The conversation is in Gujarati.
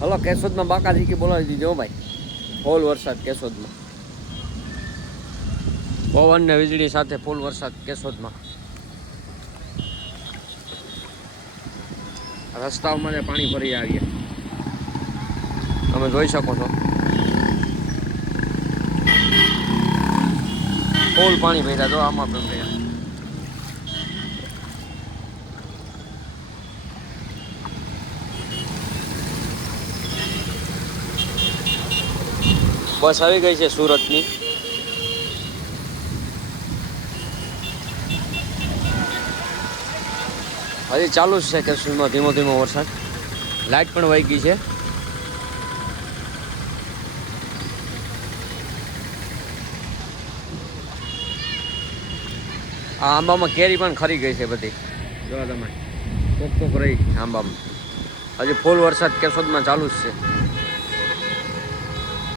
હલો, કેશોદમાં બાકાજી કે બોલાવી દીધો ભાઈ? ફૂલ વરસાદ કેશોદમાં. પવન ને વીજળી સાથે ફૂલ વરસાદ કેશોદમાં. રસ્તાઓમાં પાણી ભરી આવીએ. તમે જોઈ શકો છો. ફૂલ પાણી ભર્યા, જો આમાં પણ ભર્યા. બસ આવી ગઈ છે સુરતની. હજી ચાલુ જ છે કેશોદમાં ધીમો ધીમો વરસાદ. લાઇટ પણ વહી ગઈ છે. આ આંબામાં કેરી પણ ખરી ગઈ છે બધી. જો તમે કોક કોક રહી. આંબામાં. હજી ફૂલ વરસાદ કેશોદમાં ચાલુ જ છે.